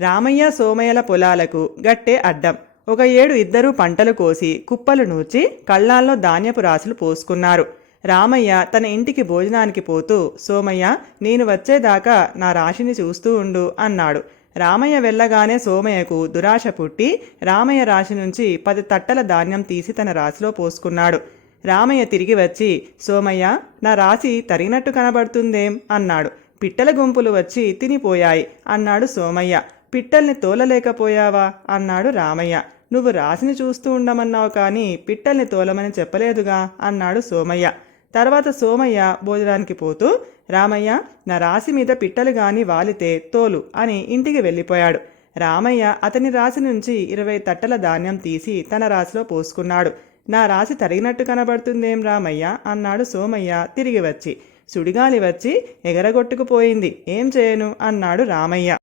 రామయ్య సోమయ్యల పొలాలకు గట్టే అడ్డం. ఒక ఏడు ఇద్దరూ పంటలు కోసి కుప్పలు నూర్చి కళ్ళాల్లో ధాన్యపు రాసులు పోసుకున్నారు. రామయ్య తన ఇంటికి భోజనానికి పోతూ సోమయ్య నేను వచ్చేదాకా నా రాశిని చూస్తూ ఉండు అన్నాడు. రామయ్య వెళ్ళగానే సోమయ్యకు దురాశ పుట్టి రామయ్య రాశి నుంచి పది తట్టల ధాన్యం తీసి తన రాశిలో పోసుకున్నాడు. రామయ్య తిరిగి వచ్చి సోమయ్య నా రాశి తరిగినట్టు కనబడుతుందేం? అన్నాడు. పిట్టల గుంపులు వచ్చి తినిపోయాయి అన్నాడు సోమయ్య. పిట్టల్ని తోలలేకపోయావా? అన్నాడు రామయ్య. నువ్వు రాశిని చూస్తూ ఉండమన్నావు కానీ పిట్టల్ని తోలమని చెప్పలేదుగా? అన్నాడు సోమయ్య. తర్వాత సోమయ్య భోజనానికి పోతూ రామయ్య నా రాశి మీద పిట్టలు గాని వాలితే తోలు అని ఇంటికి వెళ్ళిపోయాడు. రామయ్య అతని రాశి నుంచి ఇరవై తట్టల ధాన్యం తీసి తన రాశిలో పోసుకున్నాడు. నా రాశి తరిగినట్టు కనబడుతుందేం రామయ్య? అన్నాడు సోమయ్య తిరిగి వచ్చి. సుడిగాలి వచ్చి ఎగరగొట్టుకుపోయింది. ఏం చేయను? అన్నాడు రామయ్య.